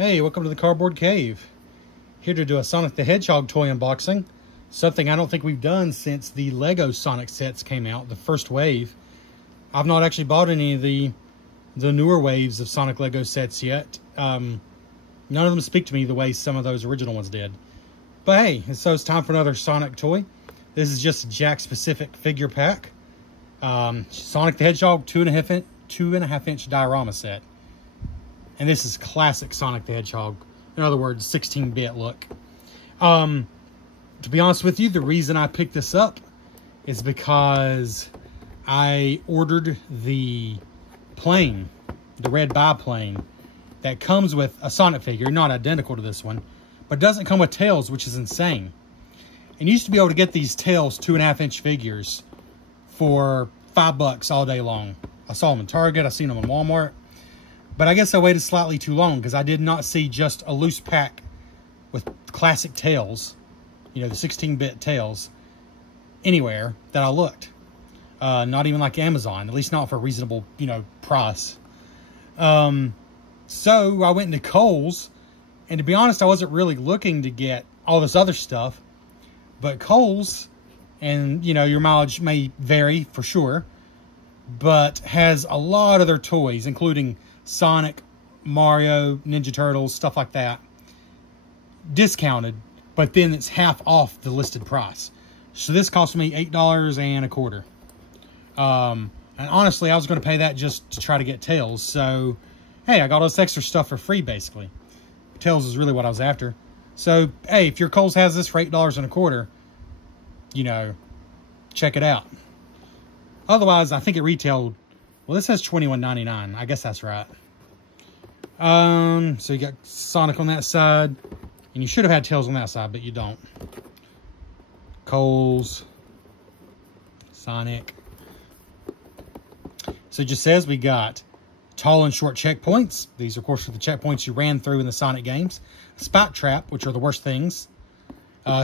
Hey, welcome to the Cardboard Cave. Here to do a Sonic the Hedgehog toy unboxing. Something I don't think we've done since the Lego Sonic sets came out, the first wave. I've not actually bought any of the newer waves of Sonic Lego sets yet. None of them speak to me the way some of those original ones did. But hey, so it's time for another Sonic toy. This is just a Jakks specific figure pack. Sonic the Hedgehog 2.5 inch diorama set. And this is classic Sonic the Hedgehog. In other words, 16-bit look. To be honest with you, the reason I picked this up is because I ordered the plane, the red biplane, that comes with a Sonic figure, not identical to this one, but doesn't come with tails, which is insane. And you used to be able to get these tails 2.5 inch figures for $5 all day long. I saw them in Target, I seen them in Walmart. But I guess I waited slightly too long because I did not see just a loose pack with classic tails, you know, the 16-bit tails, anywhere that I looked. Not even like Amazon, at least not for a reasonable, you know, price. So I went into Kohl's, and to be honest, I wasn't really looking to get all this other stuff. But Kohl's, and, you know, your mileage may vary for sure, but has a lot of their toys, including Sonic, Mario, Ninja Turtles, stuff like that, discounted, but then it's half off the listed price. So this cost me $8.25. And honestly, I was going to pay that just to try to get tails. So, hey, I got all this extra stuff for free, basically. Tails is really what I was after. So, hey, if your Kohl's has this for $8.25, you know, check it out. Otherwise, I think it retailed, well, this says $21.99. I guess that's right. So you got Sonic on that side, and you should have had tails on that side, but you don't. Kohl's, Sonic. So it just says we got tall and short checkpoints. These, of course, are the checkpoints you ran through in the Sonic games. Spot trap, which are the worst things.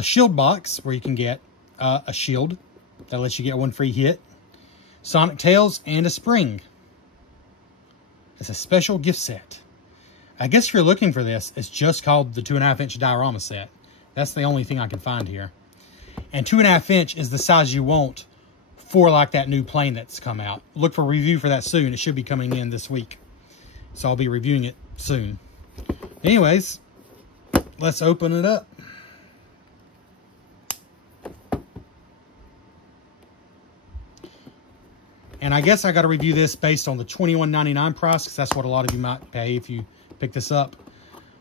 Shield box, where you can get a shield that lets you get one free hit. Sonic tails, and a spring. It's a special gift set. I guess if you're looking for this, it's just called the 2.5 inch diorama set. That's the only thing I can find here. And 2.5 inch is the size you want for like that new plane that's come out. Look for a review for that soon. It should be coming in this week. So I'll be reviewing it soon. Anyways, let's open it up. And I guess I got to review this based on the $21.99 price, because that's what a lot of you might pay if you pick this up.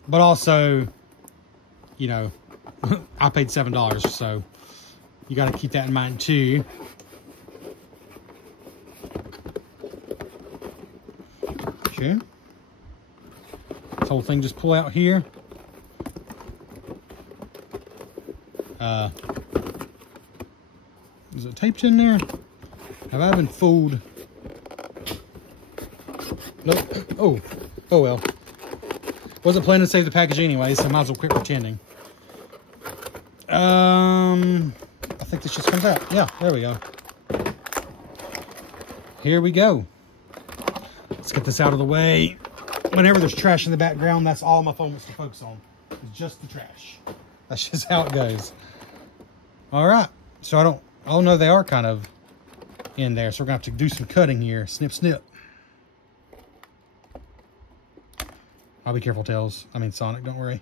But also, you know, I paid $7, so you got to keep that in mind too. Okay. This whole thing just pull out here. Is it taped in there? Have I been fooled? Nope. Oh well. Wasn't planning to save the package anyway, so I might as well quit pretending. I think this just comes out. Yeah, there we go. Here we go. Let's get this out of the way. Whenever there's trash in the background, that's all my phone wants to focus on. It's just the trash. That's just how it goes. All right. So oh no, they are kind of in there, so we're gonna have to do some cutting here. Snip, snip. I'll be careful, Tails. I mean, Sonic, don't worry.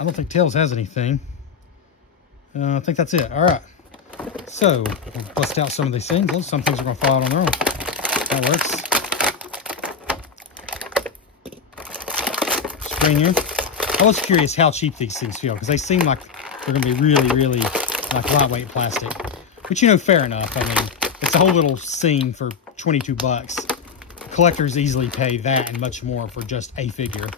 I don't think Tails has anything. I think that's it. All right. So, we'll bust out some of these things. Well, some things are gonna fall out on their own. That works. Spring here. I was curious how cheap these things feel, because they seem like they're gonna be really, really like lightweight plastic. But you know, fair enough. I mean, it's a whole little scene for $22. Collectors easily pay that and much more for just a figure.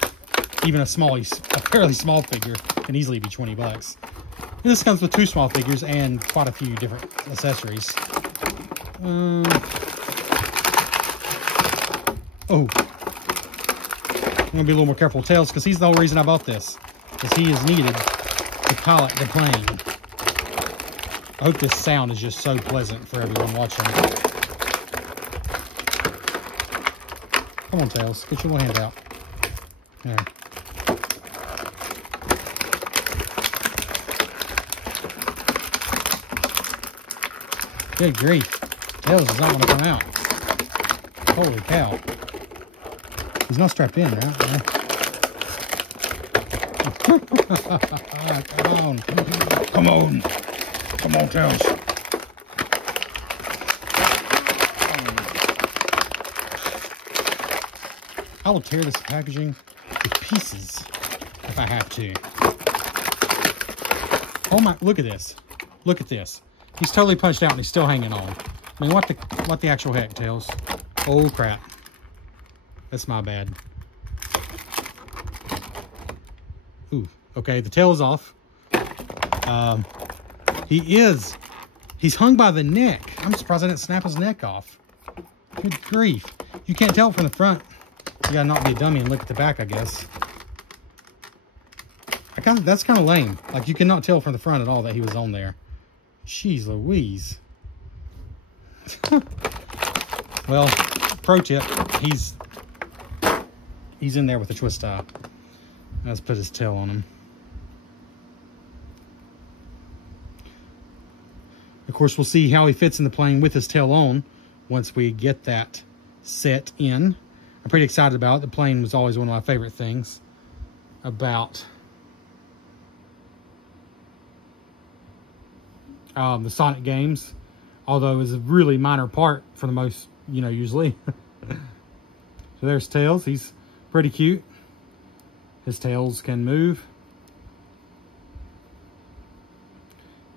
Even a fairly small figure can easily be $20. And this comes with 2 small figures and quite a few different accessories. Oh. I'm gonna be a little more careful with Tails, because he's the whole reason I bought this. Because he is needed to pilot the plane. I hope this sound is just so pleasant for everyone watching. Come on, Tails. Get your little hand out. There. Good grief. Tails does not want to come out. Holy cow. He's not strapped in, right? Yeah. Come on. Come on. Come on, Tails. I will tear this packaging to pieces if I have to. Oh my, look at this. Look at this. He's totally punched out and he's still hanging on. I mean, what the actual heck, Tails? Oh crap. That's my bad. Ooh, okay, the tail is off. He's hung by the neck. I'm surprised I didn't snap his neck off. Good grief. You can't tell from the front. You gotta not be a dummy and look at the back, I guess. That's kind of lame. Like, you cannot tell from the front at all that he was on there. Jeez Louise. Well, pro tip, he's in there with a twist tie. Let's put his tail on him. Of course, we'll see how he fits in the plane with his tail on once we get that set in. I'm pretty excited about it. The plane was always one of my favorite things about the Sonic games, although it's a really minor part for the most, usually. So there's Tails. He's pretty cute. His tails can move.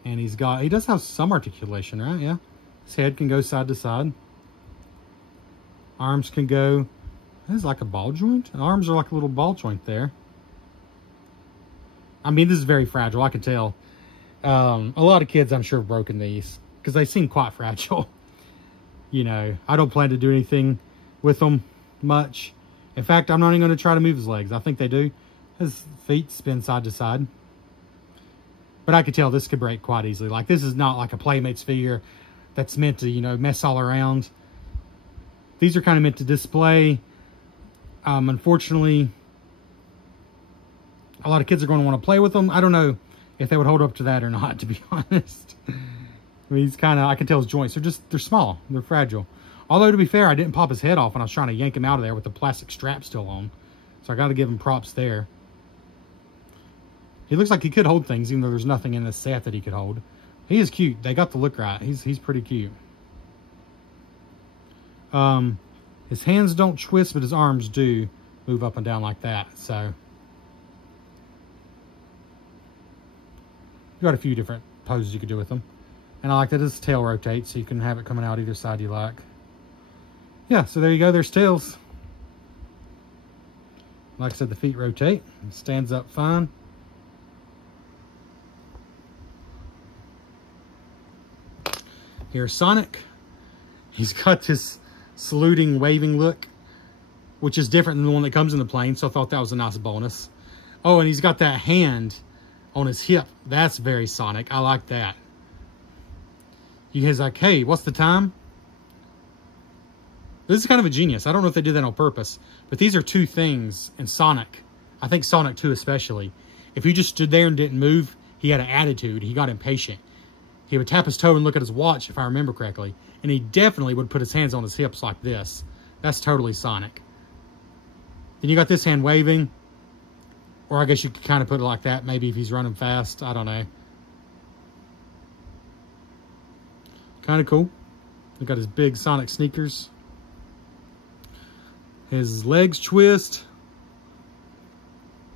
And he does have some articulation, right? Yeah. His head can go side to side. Arms can go, this is like a ball joint. Arms are like a little ball joint there. I mean, this is very fragile, I can tell. A lot of kids, I'm sure, have broken these because they seem quite fragile. I don't plan to do anything with them much. In fact, I'm not even going to try to move his legs. I think they do. His feet spin side to side. But I could tell this could break quite easily. Like, this is not like a Playmates figure that's meant to, mess all around. These are kind of meant to display. Unfortunately, a lot of kids are going to want to play with them. I don't know if they would hold up to that or not, to be honest. I mean, he's kind of, I can tell his joints, they're small, they're fragile. Although, to be fair, I didn't pop his head off when I was trying to yank him out of there with the plastic strap still on. So I got to give him props there. He looks like he could hold things, even though there's nothing in this set that he could hold. He is cute. They got the look right. He's pretty cute. His hands don't twist, but his arms do move up and down like that. So you got a few different poses you could do with them. And I like that his tail rotates, so you can have it coming out either side you like. Yeah, so there you go. There's Tails. Like I said, the feet rotate. It stands up fine. Here's Sonic. He's got this saluting, waving look, which is different than the one that comes in the plane, so I thought that was a nice bonus. Oh, and he's got that hand on his hip. That's very Sonic. I like that. He's like, hey, what's the time? This is kind of a genius. I don't know if they did that on purpose, but these are two things in Sonic. I think Sonic 2 especially. If you just stood there and didn't move, he had an attitude. He got impatient. He would tap his toe and look at his watch, if I remember correctly. And he definitely would put his hands on his hips like this. That's totally Sonic. Then you got this hand waving. Or I guess you could kind of put it like that. Maybe if he's running fast. I don't know. Kind of cool. He got his big Sonic sneakers. His legs twist.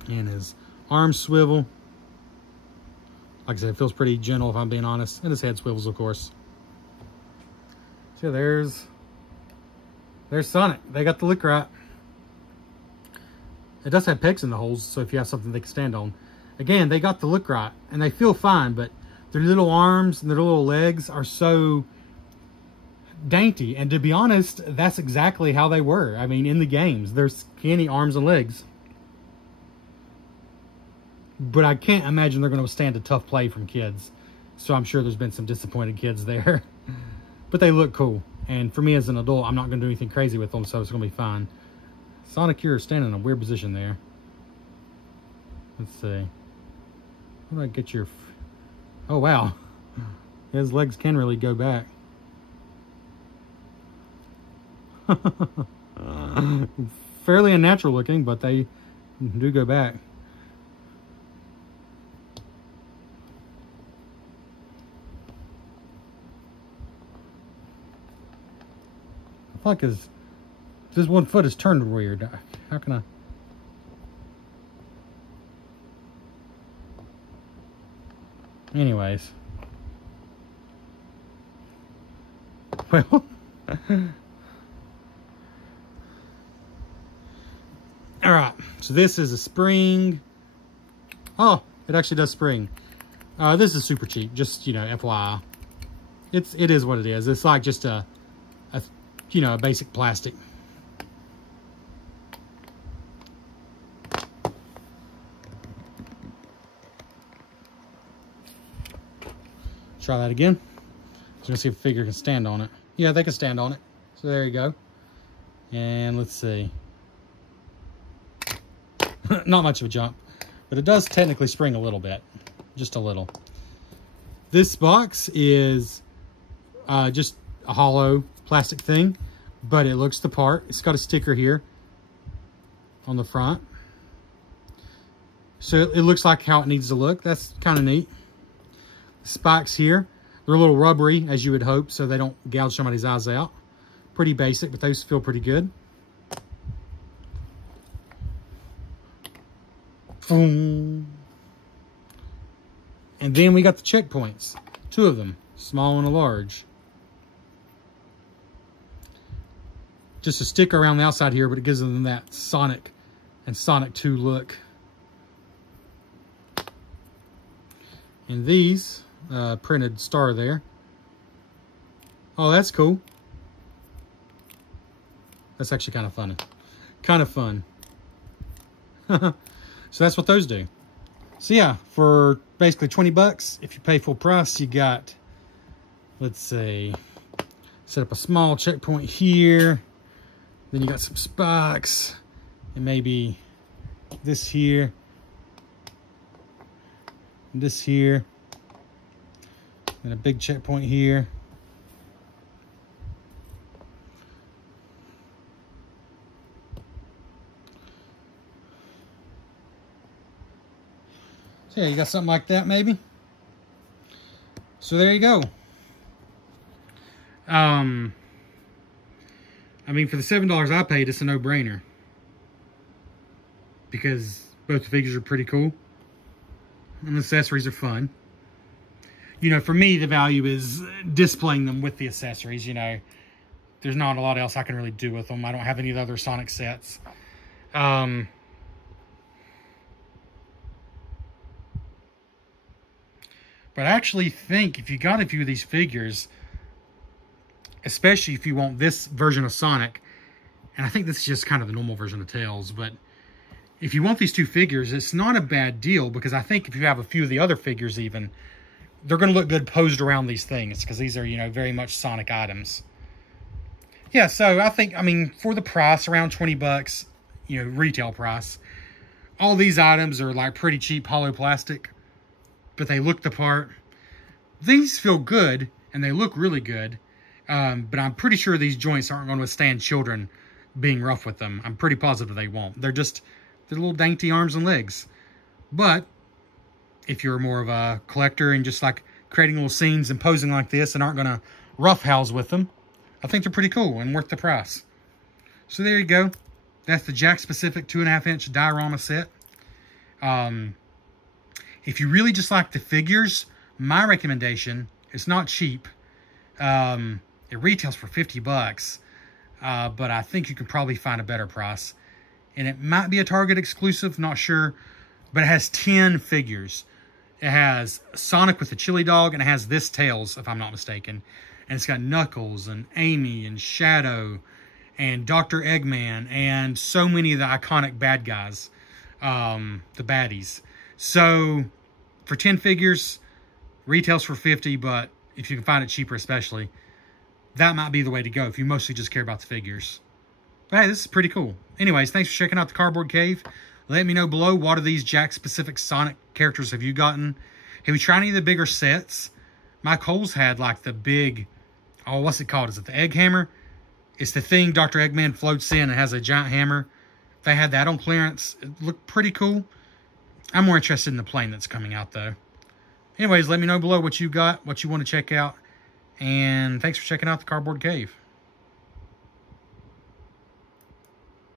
And his arms swivel. Like I said, it feels pretty gentle if I'm being honest. And his head swivels, of course. So there's Sonic. They got the look right. It does have pegs in the holes, so if you have something they can stand on. Again, they got the look right. And they feel fine, but their little arms and their little legs are so dainty. And to be honest, that's exactly how they were. I mean, in the games, they're skinny arms and legs. But I can't imagine they're going to withstand a tough play from kids. So I'm sure there's been some disappointed kids there. But they look cool. And for me as an adult, I'm not going to do anything crazy with them, so it's going to be fine. Sonic, you're standing in a weird position there. Let's see. How do I get your... Oh, wow. His legs can really go back. Fairly unnatural looking, but they do go back. I feel like this one foot is turned weird. How can I? Anyways. Well. Alright. So this is a spring. Oh, it actually does spring. This is super cheap. Just, you know, FYI. It is what it is. It's like just a basic plastic. Try that again. Just gonna see if a figure can stand on it. Yeah, they can stand on it. So there you go. And let's see. Not much of a jump, but it does technically spring a little bit. Just a little. This box is just a hollow plastic thing, but it looks the part. It's got a sticker here on the front. So it looks like how it needs to look. That's kind of neat. Spikes here. They're a little rubbery, as you would hope, so they don't gouge somebody's eyes out. Pretty basic, but those feel pretty good. Boom. And then we got the checkpoints. 2 of them, small and a large. Just a sticker around the outside here, but it gives them that Sonic and Sonic 2 look. And these, printed star there. Oh, that's cool. That's actually kind of funny. Kind of fun. So that's what those do. So yeah, for basically 20 bucks, if you pay full price, you got, let's see, set up a small checkpoint here. Then you got some spikes, and maybe this here, and this here, and a big checkpoint here. So yeah, you got something like that maybe. So there you go. I mean, for the $7 I paid, it's a no-brainer. Because both the figures are pretty cool. And the accessories are fun. You know, for me, the value is displaying them with the accessories, you know. There's not a lot else I can really do with them. I don't have any of the other Sonic sets. But I actually think if you got a few of these figures, especially if you want this version of Sonic, and I think this is just kind of the normal version of Tails, but if you want these 2 figures, it's not a bad deal, because I think if you have a few of the other figures even, they're going to look good posed around these things, because these are, you know, very much Sonic items. Yeah, so I think, I mean, for the price, around 20 bucks, you know, retail price, all these items are like pretty cheap hollow plastic, but they look the part. These feel good, and they look really good. But I'm pretty sure these joints aren't going to withstand children being rough with them. I'm pretty positive they won't. They're little dainty arms and legs. But if you're more of a collector and just like creating little scenes and posing like this and aren't going to roughhouse with them, I think they're pretty cool and worth the price. So there you go. That's the Jakks specific 2.5-inch diorama set. If you really just like the figures, my recommendation, it's not cheap. It retails for 50 bucks, but I think you can probably find a better price. And it might be a Target exclusive, not sure, but it has 10 figures. It has Sonic with the chili dog, and it has this Tails, if I'm not mistaken. And it's got Knuckles and Amy and Shadow and Dr. Eggman and so many of the iconic bad guys, the baddies. So for 10 figures, retails for 50, but if you can find it cheaper especially, that might be the way to go if you mostly just care about the figures. But hey, this is pretty cool. Anyways, thanks for checking out the Cardboard Cave. Let me know below, what of these Jakks-specific Sonic characters have you gotten? Have you tried any of the bigger sets? My Coles had like the big, oh, what's it called? Is it the Egg Hammer? It's the thing Dr. Eggman floats in and has a giant hammer. They had that on clearance. It looked pretty cool. I'm more interested in the plane that's coming out, though. Anyways, let me know below what you got, what you want to check out. And thanks for checking out the Cardboard Cave.